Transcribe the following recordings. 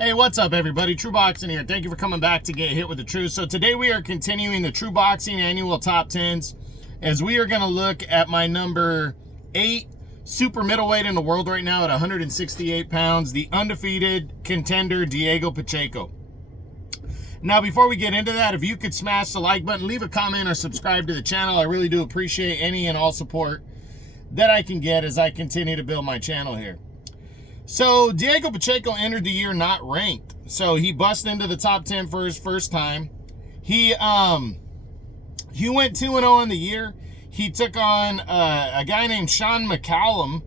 Hey, what's up, everybody? True Boxing here. Thank you for coming back to Get Hit with the Truth. So today we are continuing the True Boxing Annual Top 10s as we are going to look at my number 8 super middleweight in the world right now at 168 pounds, the undefeated contender, Diego Pacheco. Now, before we get into that, if you could smash the like button, leave a comment, or subscribe to the channel. I really do appreciate any and all support that I can get as I continue to build my channel here. So Diego Pacheco entered the year not ranked. So he busted into the top 10 for his first time. He went 2-0 in the year. He took on a guy named Sean McCallum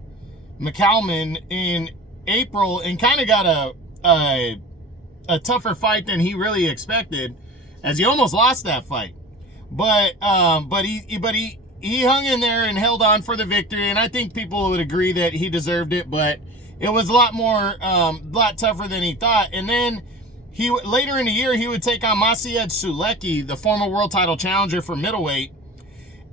in April and kind of got a tougher fight than he really expected, as he almost lost that fight. But he hung in there and held on for the victory, and I think people would agree that he deserved it, but it was a lot tougher than he thought. And then later in the year, he would take on Maciej Sulecki, the former world title challenger for middleweight.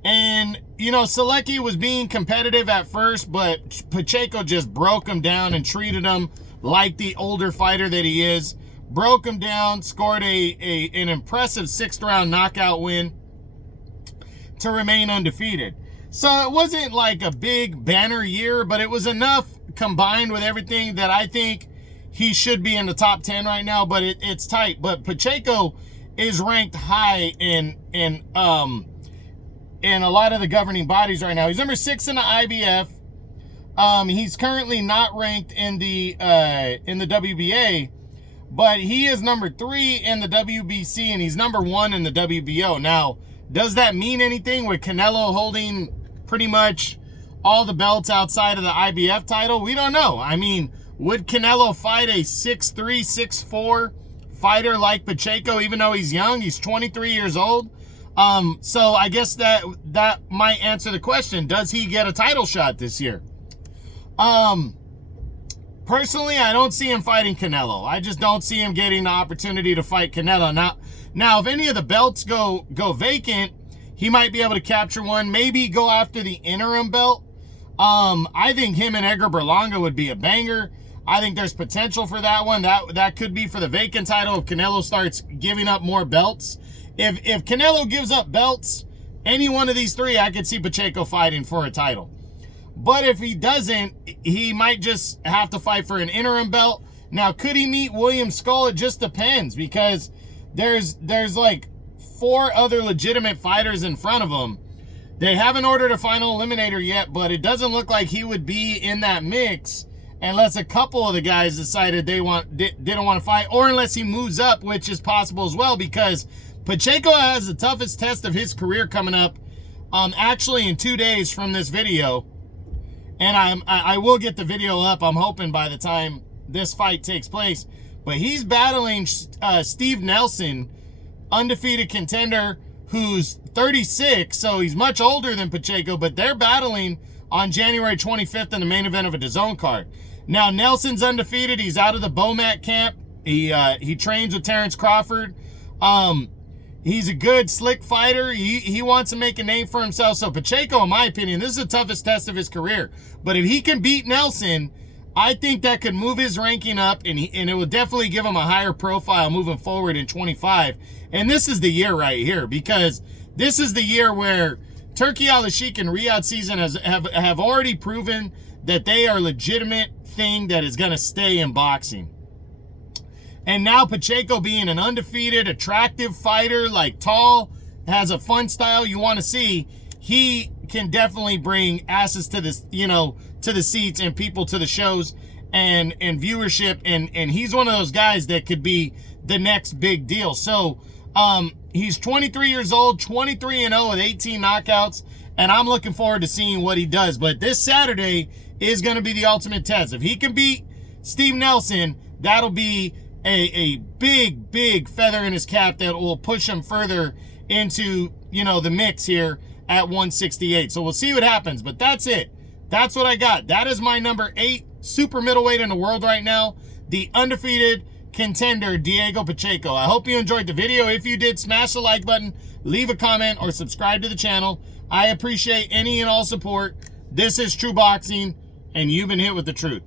And, you know, Sulecki was being competitive at first, but Pacheco just broke him down and treated him like the older fighter that he is. Broke him down, scored an impressive 6th-round knockout win to remain undefeated. So it wasn't like a big banner year, but it was enough combined with everything that I think he should be in the top 10 right now, but it's tight. But Pacheco is ranked high in a lot of the governing bodies right now. He's number 6 in the IBF. He's currently not ranked in the WBA, but he is number 3 in the WBC, and he's number 1 in the WBO. Now, does that mean anything with Canelo holding pretty much all the belts outside of the IBF title? We don't know. I mean, would Canelo fight a 6'3", 6'4" fighter like Pacheco, even though he's young? He's 23 years old. So I guess that might answer the question. Does he get a title shot this year? Personally, I don't see him fighting Canelo. I just don't see him getting the opportunity to fight Canelo. Now, if any of the belts go vacant, he might be able to capture one, maybe go after the interim belt. I think him and Edgar Berlanga would be a banger. I think there's potential for that one. That could be for the vacant title if Canelo starts giving up more belts. If Canelo gives up belts, any one of these three, I could see Pacheco fighting for a title. But if he doesn't, he might just have to fight for an interim belt. Now, could he meet William Skull? It just depends, because there's like 4 other legitimate fighters in front of him. They haven't ordered a final eliminator yet, but it doesn't look like he would be in that mix unless a couple of the guys decided they didn't want to fight, or unless he moves up, which is possible as well, because Pacheco has the toughest test of his career coming up actually in 2 days from this video. And I will get the video up, I'm hoping, by the time this fight takes place. But he's battling Steve Nelson, undefeated contender, who's 36, so he's much older than Pacheco, but they're battling on January 25th in the main event of a DAZN card. Now, Nelson's undefeated. He's out of the Bomac camp. He trains with Terrence Crawford. He's a good, slick fighter. He wants to make a name for himself. So Pacheco, in my opinion, this is the toughest test of his career. But if he can beat Nelson, I think that could move his ranking up, and it would definitely give him a higher profile moving forward in 25. And this is the year right here, because this is the year where Turki Al-Sheikh and Riyadh Season have already proven that they are a legitimate thing that is going to stay in boxing. And now Pacheco, being an undefeated, attractive fighter, like tall, has a fun style you want to see, he can definitely bring asses to this, to the seats and people to the shows and viewership. And he's one of those guys that could be the next big deal. So he's 23 years old, 23-0 with 18 knockouts, and I'm looking forward to seeing what he does. But this Saturday is going to be the ultimate test. If he can beat Steve Nelson, that'll be a big feather in his cap that will push him further into, the mix here at 168. So we'll see what happens, but that's it. That's what I got. That is my number 8 super middleweight in the world right now, the undefeated contender, Diego Pacheco. I hope you enjoyed the video. If you did, smash the like button, leave a comment, or subscribe to the channel. I appreciate any and all support. This is True Boxing, and you've been hit with the truth.